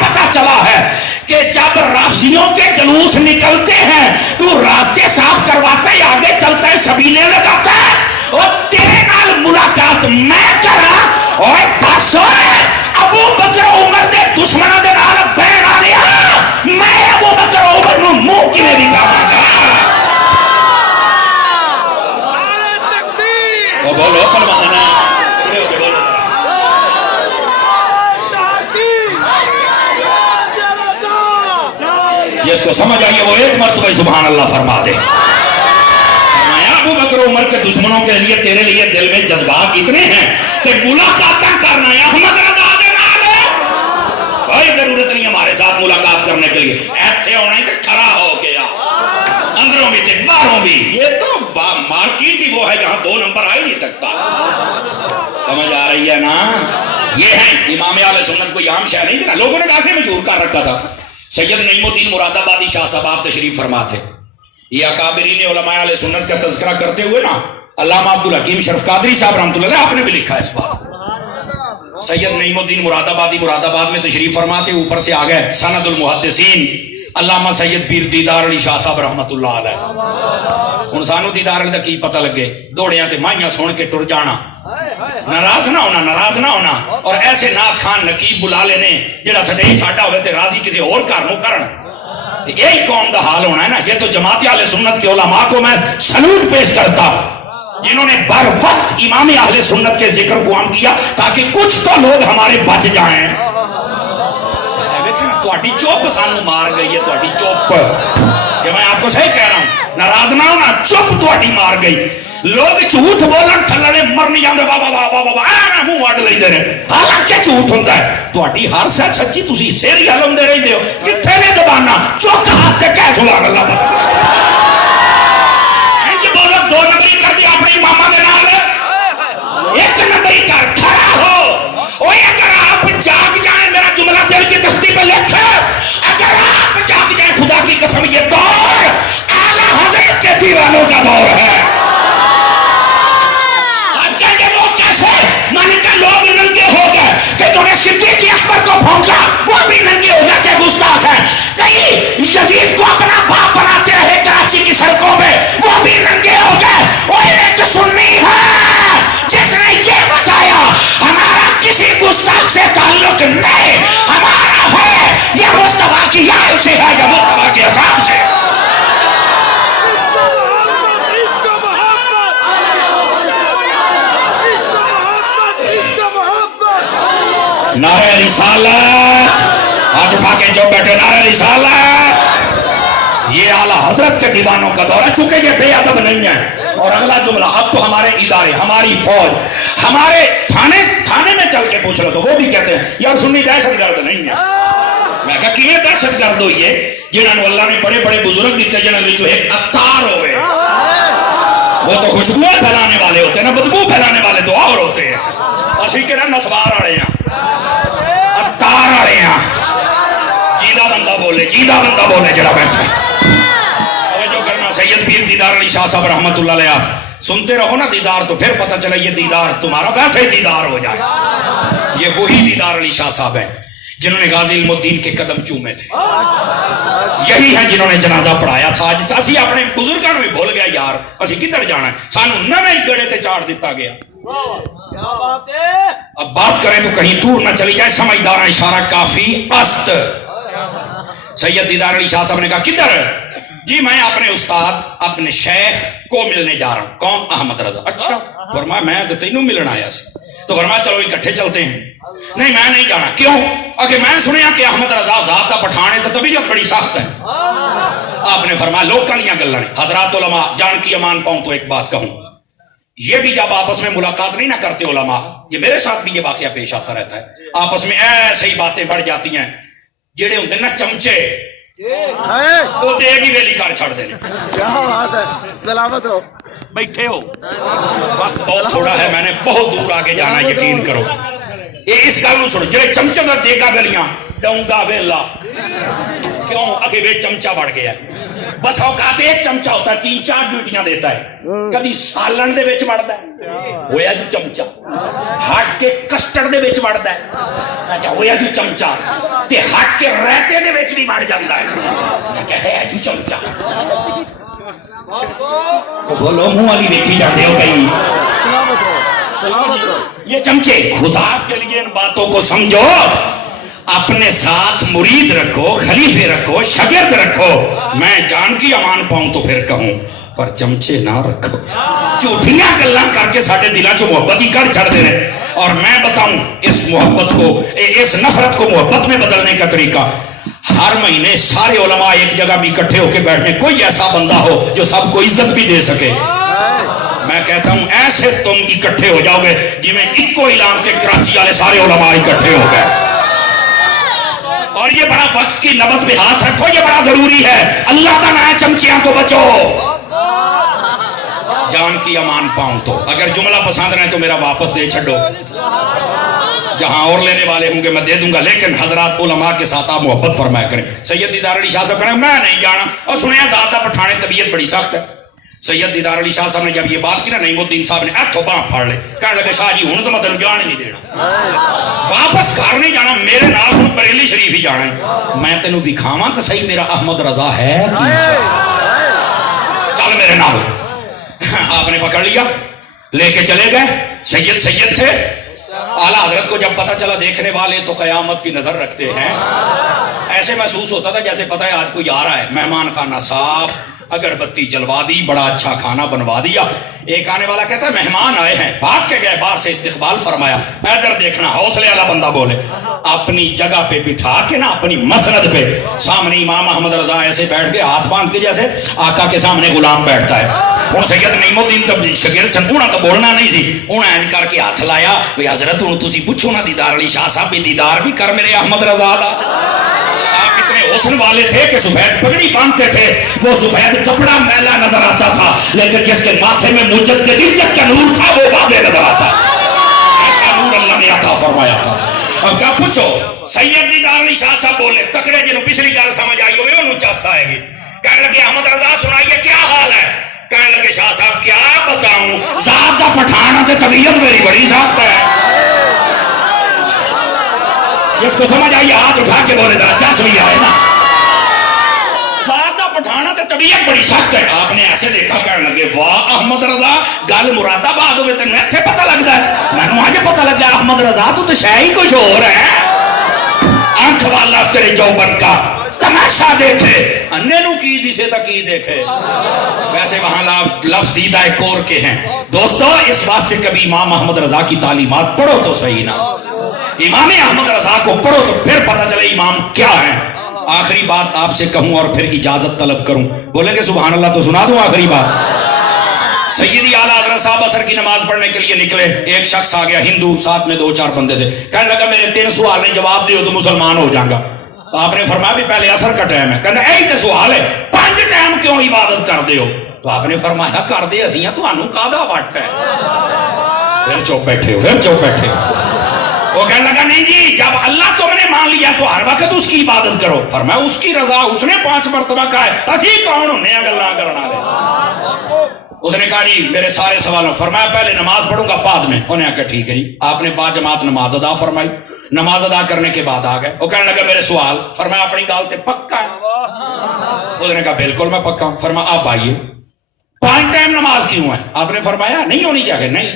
پتا چلا ہے کہ جب رافضیوں کے جلوس نکلتے ہیں تو راستے صاف کرواتا ہے, آگے چلتا ہے, سبیلے لگاتا ہے, اور تیرے نال ملاقات میں کرا اور بس ابو بکر عمر دے دشمنوں دے نال بہن آ لیا, میں ابو بکر عمر نو منہ کی میں دکھاواں گا. وہ بولو پروانہ جس کو سمجھ آئیے وہ ایک مرتبہ سبحان اللہ فرما دے. ابو بکر عمر کے دشمنوں کے لیے تیرے لیے دل میں جذبات اتنے ہیں کہ ملاقات کرنا ہے احمد رضا دے نال, کوئی ضرورت نہیں ہمارے ساتھ ملاقات کرنے کے لیے, ایتھے ہونا ہی کہ کھڑا ہو گیا اندروں بھی تے باہروں بھی. یہ تو مارکیٹ ہی وہ ہے جہاں 2 نمبر آ ہی نہیں سکتا. سمجھ آ رہی ہے نا؟ یہ ہے امام اہل سنت, کوئی عام شے نہیں تھا. لوگوں نے کیسے مشہور کر رکھا تھا. سید نعیم الدین مراد آبادی شاہ صاحب آپ تشریف فرما تھے. یہ اکابرین علماء اہل سنت کا تذکرہ کرتے ہوئے نا علامہ عبدالحکیم شرف قادری صاحب رحمۃ اللہ علیہ آپ نے بھی لکھا ہے اس بات. سید نعیم الدین مراد آباد میں تشریف فرما تھے. اوپر سے آ گئے سند المحدثین علامہ سید پیر دیدار علی شاہ صاحب رحمۃ اللہ علیہ. ہن سانو دیدار علی دا کی پتہ لگے, دوڑیاں تے مائیاں سن کے ٹر جانا, ناراض نہ ہونا اور ایسے نعت خان نقیب بلا لینے جڑا سڈے ساڈا ہوئے تے راضی کسی اور گھر نو کرن. یہی قوم کا حال ہونا ہے نا. یہ تو جماعت اہل سنت کے علماء کو میں سلوٹ پیش کرتا جنہوں نے بر وقت امام اہل سنت کے ذکر کو عام کیا تاکہ کچھ تو لوگ ہمارے بچ جائیں. تہاڈی چپ سانو مار گئی ہے, تہاڈی چپ, کہ میں آپ کو صحیح کہہ رہا ہوں, ناراض نہ ہونا, چپ تہاڈی مار گئی. لوگ جھوٹ بولن تھلڑے مر نہیں جاندے, واہ واہ واہ واہ واہ منہ وڈ لیندے نے, حالانکہ جھوٹ ہوندا ہے. تہاڈی ہر سچ سچی تسی سر ہی ہلاندے رہندے ہو. کتھے نے زباناں چوک ہاتھ تے کہہ سبحان اللہ انج بولو. 2 نمبری کر دی اپنی ماما دے نال, 1 نمبری کر کھڑا ہو. اوے اگر آپ جاگ جائیں, میرا جملہ دل کی تستی پہ لکھ, اگر آپ جاگ جائیں خدا کی قسم یہ دور اعلی حضرت کے دیوانوں کا دور ہے. میں نے کہا لوگ ننگے ہو گئے کہ تو نے صدیق اکبر کو پھونکا, وہ بھی ننگے ہو گئے کہ گستاخ ہے. کہیں یزید کو اپنا باپ بناتے رہے کراچی کی سڑکوں پہ, وہ بھی ننگے ہو گئے. اور ایک سنی ہے جس نے یہ بتایا ہمارا کسی گستاخ سے تعلق نہیں, ہمارا ہے یہ مصطفیٰ کی آل سے ہے یا مصطفیٰ کی اصحاب سے. نعرہ رسالت, ہاتھ اٹھا کے جو بیٹھے, نعرہ رسالت. یہ اعلیٰ حضرت کے دیوانوں کا دور ہے, چونکہ یہ بے ادب نہیں ہے. اور اگلا جملہ, اب تو ہمارے ادارے, ہماری فوج, ہمارے تھانے میں چل کے پوچھ لو تو وہ بھی کہتے ہیں یار سنی دہشت گرد نہیں ہے. میں کہا کیویں دہشت گرد ہوئی ہے جنہوں اللہ نے بڑے بڑے بزرگ دیتے, جنہوں نے ایک عطار ہوئے, وہ تو خوشبوئیں پھیلانے والے ہوتے ہیں نا, بدبو پھیلانے والے تو اور ہوتے ہیں. اسی کے نا نسوار والے ہیں, عطار والے ہیں. جیدہ بندہ بولے جڑا بیٹھا. جو کرنا سید پیر دیدار علی شاہ صاحب رحمت اللہ علیہ, سنتے رہو نا دیدار, تو پھر پتہ چلا یہ دیدار تمہارا ویسے ہی دیدار ہو جائے. یہ وہی دیدار علی شاہ صاحب ہیں جنہوں نے غازی علم الدین کے قدم چومے تھے. یہی ہیں جنہوں نے جنازہ پڑھایا تھا. آج اسی اپنے بزرگوں بھی بھول گیا یار, اسی کدھر جانا ہے, سانو نویں گڑے تے چاڑ دیتا گیا. اب بات کریں تو کہیں دور نہ چلی جائے, سمجھدار اشارہ کافی است. سید دیدار علی شاہ صاحب نے کہا کدھر؟ جی میں اپنے استاد اپنے شیخ کو ملنے جا رہا ہوں. کون؟ احمد رضا. اچھا. فرمایا میں تو تینوں ملن آیا سی. تو فرمایا چلو اکٹھے چلتے ہیں. نہیں میں نہیں جانا. کیوں؟ اگر میں سنیا کہ احمد رضا ذات کا پٹھان ہے تو طبیعت بڑی سخت ہے. آپ نے فرمایا لوکاں دیاں گلاں نے. حضرات علماء جان کی امان پاؤں تو ایک بات کہوں, یہ بھی جب آپس میں ملاقات نہیں نہ کرتے علماء, یہ میرے ساتھ بھی یہ واقعہ پیش آتا رہتا ہے, آپس میں ایسے ہی باتیں بڑھ جاتی ہیں. جڑے ہوندے نا چمچے, وہ دے گی ویلی کر چھڑ دینے. کیا بات ہے, سلامت رہو. بیٹھے ہو, وقت بہت تھوڑا ہے, میں نے بہت دور آگے جانا, یقین کرو. اس گل سنو, جڑے چمچے دے گا ویلیاں ڈاؤں گا ویلا, کیوں؟ اگے وے چمچا بڑھ گیا. بس اوقات ایک چمچا ہوتا ہے 3-4 ڈیوٹیاں دیتا ہے کدی سالن دے وچ وڑدا ہے ہویا جو چمچا ہٹ کے کسٹرڈ دے وچ وڑدا ہے میں کہا ہویا جو چمچا تے ہٹ کے رائتے دے وچ بھی وڑ جاندا ہے میں کہا ہے جو چمچا بولو منہ والی دیکھی جاتے ہو کہیں سلامت رہو یہ چمچے خدا کے لیے ان باتوں کو سمجھو اپنے ساتھ مرید رکھو خلیفے رکھو شاگرد رکھو میں جان کی امان پاؤں تو پھر کہوں پر چمچے نہ رکھو جھوٹیاں گلاں کر کے ساڈے دلاں چ محبت ہی کر چھڑ دے رہے اور میں بتاؤں اس محبت کو اس نفرت کو محبت میں بدلنے کا طریقہ ہر مہینے سارے علماء ایک جگہ بھی اکٹھے ہو کے بیٹھنے کوئی ایسا بندہ ہو جو سب کو عزت بھی دے سکے میں کہتا ہوں ایسے تم اکٹھے ہو جاؤ گے جی میں اکو اعلان کے کراچی والے سارے علماء اکٹھے ہو گئے اور یہ بڑا وقت کی نبض میں ہاتھ رکھو یہ بڑا ضروری ہے اللہ کا نام چمچیاں تو بچو جان کی امان پاؤں تو اگر جملہ پسند رہے تو میرا واپس دے چھڑو جہاں اور لینے والے ہوں گے میں دے دوں گا لیکن حضرات علماء کے ساتھ آپ محبت فرمایا کریں سید دیدار علی شاہ صاحب کہنا میں نہیں جانا اور سنیا زیادہ پٹھانے طبیعت بڑی سخت ہے سید دیدار علی شاہ صاحب نے جب یہ بات کی نا نعیم الدین صاحب نے ایتھو باں پھاڑ لے کہنے لگے شاہ جی ہوں تو میں تینوں جان نہیں دینا واپس گھر نہیں جانا میرے نال ہوں بریلی شریف ہی جانا ہے میں تینوں دکھاواں تو صحیح میرا احمد رضا ہے چل میرے نال آپ نے پکڑ لیا لے کے چلے گئے سید تھے اعلیٰ حضرت کو جب پتہ چلا دیکھنے والے تو قیامت کی نظر رکھتے ہیں ایسے محسوس ہوتا تھا جیسے پتہ ہے آج کوئی آ رہا ہے مہمان خانہ صاف اگربتی جلوا دی بڑا اچھا کھانا بنوا دیا ایک آنے والا کہتا ہے مہمان آئے ہیں بھاگ کے گئے باہر سے استقبال فرمایا ادھر دیکھنا حوصلے والا بندہ بولے اپنی جگہ پہ بٹھا کے نا اپنی مسند پہ سامنے امام احمد رضا ایسے بیٹھ کے ہاتھ باندھ کے جیسے آقا کے سامنے غلام بیٹھتا ہے ہوں سید نعیم الدین تو شاگرد سن تو بولنا نہیں سی انہیں اینج کر کے ہاتھ لایا بھئی حضرت ہوں تسی پوچھو نا دیدار علی شاہ صاحب بھی دیدار بھی کر میرے احمد رضا دا آپ اتنے حسن والے تھے کہ سفید پگڑی باندھتے تھے وہ سفید کپڑا میلا نظر آتا تھا لیکن جس کے ماتھے میں مجددیت کا نور تھا وہ واضح نظر آتا ایسا نور اللہ نے عطا فرمایا تھا اب کیا پوچھو سید دیدار علی شاہ صاحب بولے تکڑے جنہوں پچھلی گل سمجھ آئی ہوئے انہوں چس آئے گی کہنے لگے احمد رضا سنائیے کیا حال ہے کہنے لگے شاہ صاحب کیا بتاؤں ذات دا پٹھان تے طبیعت میری بڑی سخت ہے جس کو سمجھ آئی ہاتھ اٹھا کے بولے ذرا چس بھی آئے نا ذات دا پٹھان تے طبیعت بڑی سخت ہے آپ نے ایسے دیکھا کہنے لگے واہ احمد رضا گل مراد آباد ہوئے تینوں ایتھے پتہ لگتا ہے میں نے آج پتہ لگا احمد رضا تو شے ہی کچھ اور ہے آنکھ والا تیرے جوبن کا تماشا دیکھے انے نو کی دسے تا کی دیکھے ویسے وہاں لفظ دیدہ کور کے ہیں دوستو اس واسطے کبھی امام احمد رضا کی تعلیمات پڑھو تو صحیح نا امام احمد رضا کو پڑھو تو پھر پتہ چلے امام کیا ہے آخری بات آپ سے کہوں اور پھر اجازت طلب کروں بولیں گے سبحان اللہ تو سنا دوں آخری بات سیدی اعلیٰ حضرت صاحب عصر کی نماز پڑھنے کے لیے نکلے ایک شخص آ گیا ہندو ساتھ میں 2-4 بندے تھے کہنے لگا میرے 3 سوال نے جواب دیو تو مسلمان ہو جاؤں گا آپ نے فرمایا بھی پہلے عصر کا ٹائم ہے کہنا اے تے سوال ہے 5 ٹائم کیوں عبادت کر دے ہو تو آپ نے فرمایا کر دے اسیاں تانوں کادا وٹ ہے پھر چپ بیٹھے وہ کہنے لگا نہیں جی جب اللہ تم نے مان لیا تو ہر وقت اس کی عبادت کرو فرمایا اس کی رضا اس نے 5 مرتبہ کہا ہے اسی کون ہونے ہیں گلاں کرنا دے اس نے کہا جی میرے سارے سوالوں فرمایا پہلے نماز پڑھوں گا بعد میں انہیں آ کے ٹھیک ہے جی آپ نے 5 جماعت نماز ادا فرمائی نماز ادا کرنے کے بعد آ گئے وہ کہنے لگا میرے سوال فرمایا اپنی گال تے پکا ہے اس نے کہا بالکل میں پکا ہوں فرمایا آپ آئیے 5 ٹائم نماز کیوں ہے آپ نے فرمایا نہیں ہونی چاہیے نہیں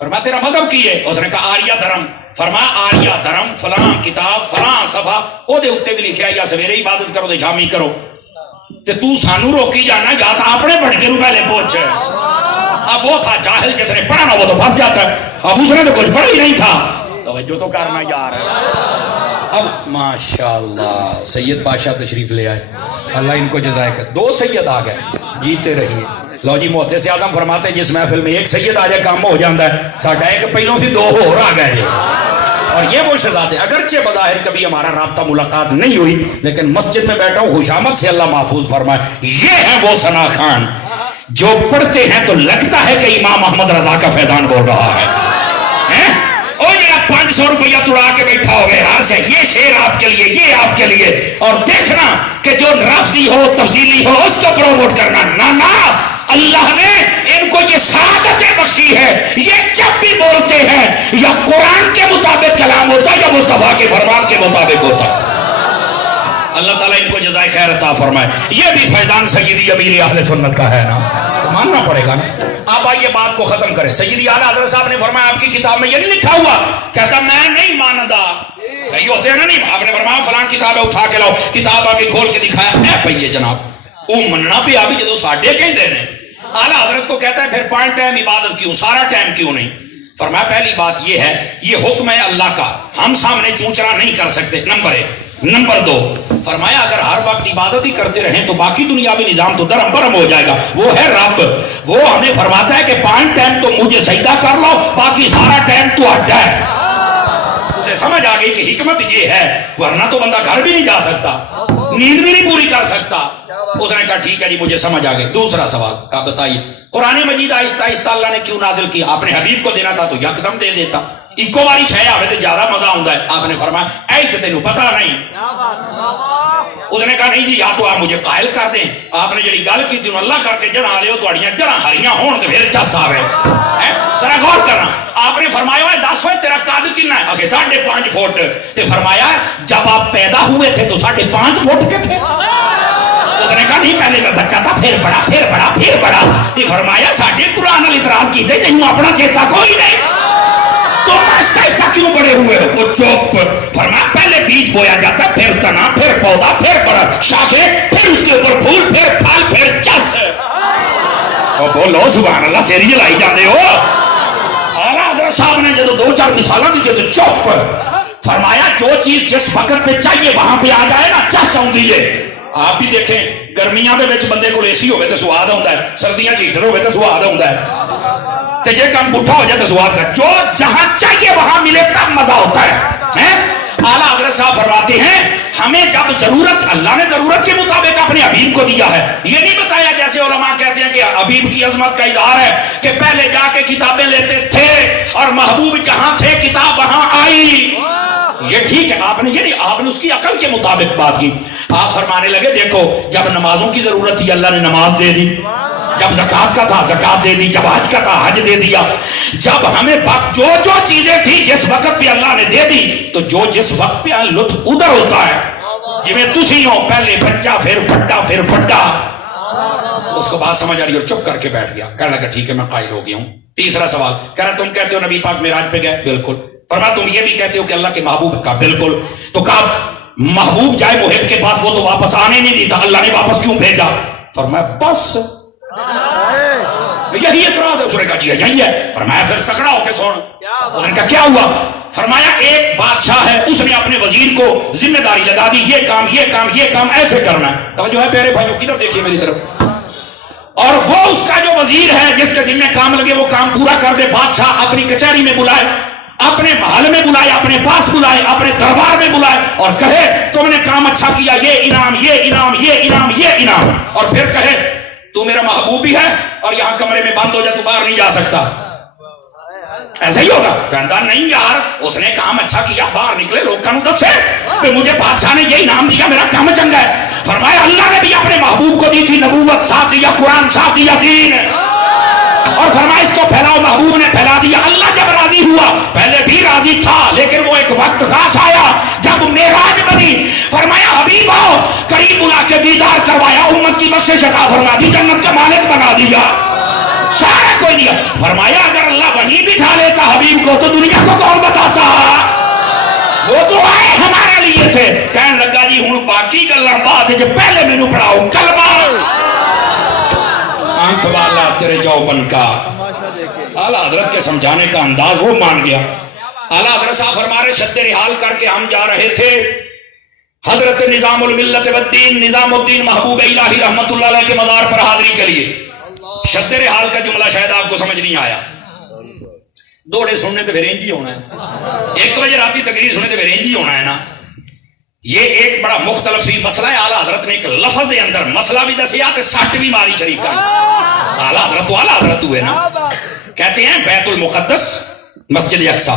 فرمایا تیرا مذہب کی ہے اس نے کہا آریہ دھرم فرمایا آریہ دھرم فلاں کتاب فلاں صفحہ او دے اتے بھی لکھیا یا سویرے عبادت کرو تے شامی کرو تے تو سانو روکی جانا یا تو اپنے پڑھ کے پہلے پہنچے اب وہ تھا جاہل جس نے پڑھا نا وہ تو پھنس جاتا ہے اب اس نے تو کچھ پڑھا ہی نہیں تھا توجہ تو کرنا یار اب ماشاءاللہ سید بادشاہ تشریف لے آئے اللہ ان کو جزائے خیر 2 سید آ گئے جیتے رہیے لو جی محدث اعظم فرماتے ہیں جس محفل میں 1 سید آ جائے کام ہو جاتا ہے ساڈا ایک پہلوں سے 2 اور آ گئے اور یہ وہ شہزادے اگرچہ بظاہر کبھی ہمارا رابطہ ملاقات نہیں ہوئی لیکن مسجد میں بیٹھا ہوں خوشامد سے اللہ محفوظ فرمائے یہ ہے وہ ثنا خان جو پڑھتے ہیں تو لگتا ہے کہ امام احمد رضا کا فیضان بول رہا ہے اور جناب 500 روپیہ توڑا کے بیٹھا ہو بہار سے، یہ شعر آپ کے لیے، یہ آپ کے لیے، اور دیکھنا کہ جو لفظی ہو تفصیلی ہو اس کو پروموٹ کرنا۔ نہ اللہ نے ان کو یہ سعادتیں بخشی ہے، یہ جب بھی بولتے ہیں یا قرآن کے مطابق کلام ہوتا ہے یا مصطفیٰ کے فرمان کے مطابق ہوتا ہے۔ اللہ تعالیٰ ان کو جزائے خیر عطا فرمائے۔ یہ بھی فیضان سیدی امیر اہل سنت کا ہے نا، تو ماننا پڑے گا نا۔ آپ آئیے بات کو ختم کریں۔ سیدی اعلیٰ حضرت صاحب نے فرمایا آپ کی کتاب میں یہ نہیں لکھا ہوا، کہتا میں نہیں ماندا، یہ ہوتے ہیں نا، نہیں، آپ نے فرمایا فلان کتاب ہے اٹھا کے لاؤ، کتاب آگے کھول کے دکھایا ہے پہیے جناب وہ مننا پہ آبی جدو ساڑھے کہیں دینے۔ اعلیٰ حضرت کو کہتا ہے پھر پانچ ٹائم عبادت کیوں، سارا ٹائم کیوں نہیں؟ فرمایا پہلی بات یہ ہے، یہ حکم ہے اللہ کا، ہم سامنے چونچرا نہیں کر سکتے، نمبر 1۔ نمبر 2 فرمایا اگر ہر وقت عبادت ہی کرتے رہیں تو باقی دنیاوی نظام تو درم برم ہو جائے گا۔ وہ ہے رب، وہ ہمیں فرماتا ہے کہ 5 ٹائم تو مجھے سجدہ کر لو، باقی سارا ٹائم تو اڈا ہے۔ اسے سمجھ آ گئی کہ حکمت یہ ہے، ورنہ تو بندہ گھر بھی نہیں جا سکتا، نیند بھی نہیں پوری کر سکتا۔ اس نے کہا ٹھیک ہے جی مجھے سمجھ آ گئی۔ دوسرا سوال آپ بتائیے، قرآن مجید آہستہ آہستہ اللہ نے کیوں نازل کیا؟ آپ نے حبیب کو دینا تھا تو یکدم دے دیتا، ایکو باری چھے آوے تو زیادہ مزہ ہوندا ہے۔ آپ نے فرمایا اے تے تینوں پتہ نہیں۔ اس نے کہا نہیں جی یا تو آپ مجھے قائل کر دیں، آپ نے جڑی گل کی تھی اللہ کر کے جڑا لے تھوڑیاں جڑاں ہریاں ہون تے پھر چس آوے۔ ذرا غور کرنا، آپ نے فرمایا ہے 10 ہوئے تیرا قد کتنا ہے؟ آگے 5.5 فٹ۔ تے فرمایا جب آپ پیدا ہوئے تھے تو 5.5 فٹ کے تھے؟ اس نے کہا نہیں پہلے میں بچہ تھا پھر بڑا پھر بڑا پھر بڑا۔ تے فرمایا ساڈے قرآن نال اعتراض کیتے تینوں اپنا چیتا کوئی نہیں، تم آہستہ آہستہ کیوں بڑے ہوئے ہو؟ وہ چپ۔ فرمایا پہلے بیج بویا جاتا، پھر تنا، پھر پودا، پھر بڑا شاخیں، پھر اس کے اوپر پھول، پھر پھل، پھر چس۔ اور بولو سبحان اللہ، سیری جلائی جاندے ہو۔ اعلیٰ حضرت صاحب نے جب 2-4 مثالیں دی تو چپ۔ فرمایا جو چیز جس وقت پہ چاہیے وہاں پہ آ جائے نا چس آؤندی ہے۔ آپ بھی دیکھیں گرمیاں دے وچ بندے کو اے سی ہوئے تو سواد آؤندا ہے، سردیاں ہیٹر ہوئے تو سواد آؤندا ہے، تے جے کم بٹھا ہو جائے تو سواد ہے۔ جو جہاں چاہیے وہاں ملے تب مزہ ہوتا ہے۔ اعلیٰ حضرت صاحب فرماتے ہیں ہمیں جب ضرورت، اللہ نے ضرورت کے مطابق اپنے حبیب کو دیا ہے۔ یہ نہیں بتایا جیسے علماء کہتے ہیں کہ حبیب کی عظمت کا اظہار ہے کہ پہلے جا کے کتابیں لیتے تھے اور محبوب جہاں تھے کتاب وہاں آئی۔ یہ ٹھیک ہے، آپ نے یہ نہیں، آپ نے اس کی عقل کے مطابق بات کی۔ آپ فرمانے لگے دیکھو جب نمازوں کی ضرورت تھی اللہ نے نماز دے دی، جب زکوٰۃ کا تھا زکوٰۃ دے دی، جب حج کا تھا حج دے دیا، جب ہمیں جو جو چیزیں تھی جس وقت پہ اللہ نے دے دی تو جو جس وقت پہ لطف ادھر ہوتا ہے۔ جی میں تسی ہو پہلے بچہ پھر بڑا پھر بڑا۔ اس کو بات سمجھ آ رہی اور چپ کر کے بیٹھ گیا، کہنے لگا ٹھیک ہے میں قائل ہو گیا ہوں۔ تیسرا سوال، کہہ رہا تم کہتے ہو نبی پاک معراج پہ گئے، بالکل۔ فرمایا تم یہ بھی کہتے ہو کہ اللہ کے محبوب کا، بالکل۔ تو کہا محبوب جائے محب کے پاس وہ تو واپس آنے نہیں دیتا، اللہ نے واپس کیوں بھیجا؟ فرمایا بس یہی اعتراض ہے۔ اس نے کہا جی یہی ہے۔ فرمایا پھر تکڑا ہو کے سن۔ اس نے کہا کیا ہوا؟ فرمایا ایک بادشاہ ہے، اس نے اپنے وزیر کو ذمہ داری لگا دی یہ کام یہ کام یہ کام ایسے کرنا ہے۔ توجہ ہے پیارے بھائیوں، کدھر دیکھیے میری طرف۔ اور وہ اس کا جو وزیر ہے جس کے ذمہ کام لگے وہ کام پورا کر دے۔ بادشاہ اپنی کچہری میں بلائے، اپنے محل میں بلائے، اپنے پاس بلائے، اپنے دربار میں بلائے اور کہے تم نے کام اچھا کیا، یہ انعام یہ انعام یہ انعام یہ انعام، اور پھر کہے تو میرا محبوب بھی ہے اور یہاں کمرے میں بند ہو جائے تو باہر نہیں جا سکتا۔ ایسا ہی ہوگا؟ کہتا نہیں یار اس نے کام اچھا کیا، باہر نکلے لوگ دسے کہ مجھے بادشاہ نے یہ انعام دیا، میرا کام چنگا ہے۔ فرمایا اللہ نے بھی اپنے محبوب کو دی تھی نبوت، ساتھ دیا قرآن، ساتھ دیا دین، اور فرمایا اس کو پھیلاؤ، محبوب نے پھیلا دیا۔ اللہ جب راضی ہوا، پہلے بھی راضی تھا لیکن وہ ایک وقت خاص آیا جب معراج بنی، فرمایا حبیب آؤ، قریب بلا کے دیدار کروایا، امت کی بخشش عطا فرما دی، جنت کا مالک بنا دیا، سارا کوئی دیا۔ فرمایا اگر اللہ وہیں بٹھا لیتا حبیب کو تو دنیا کو کون بتاتا؟ وہ تو آئے ہمارے لیے تھے۔ کہنے لگا جی ہوں باقی گلاں بعد جو پہلے مینوں پڑھاؤ کلمہ۔ آنکھ والا تیرے جوبن کا، اعلیٰ حضرت کے سمجھانے کا انداز وہ مان گیا۔ اعلیٰ حضرت صاحب فرما رہے شد رحال کر کے ہم جا رہے تھے حضرت نظام الملت والدین نظام الدین محبوب الہی رحمت اللہ علیہ کے مزار پر حاضری کے لیے۔ شد رحال کا جملہ شاید آپ کو سمجھ نہیں آیا، دوڑے سننے تو پھر انج ہی ہونا ہے، 1 بجے راتی تقریر سننے تو پھر انج ہی ہونا ہے نا۔ یہ ایک بڑا مختلف سی مسئلہ ہے۔ اعلیٰ حضرت نے ایک لفظ دے اندر مسئلہ بھی دسیا تے سٹ بھی ماری شریک کر۔ اعلیٰ حضرت تو اعلیٰ حضرت ہوئے نا، کہتے ہیں بیت المقدس مسجد اقصی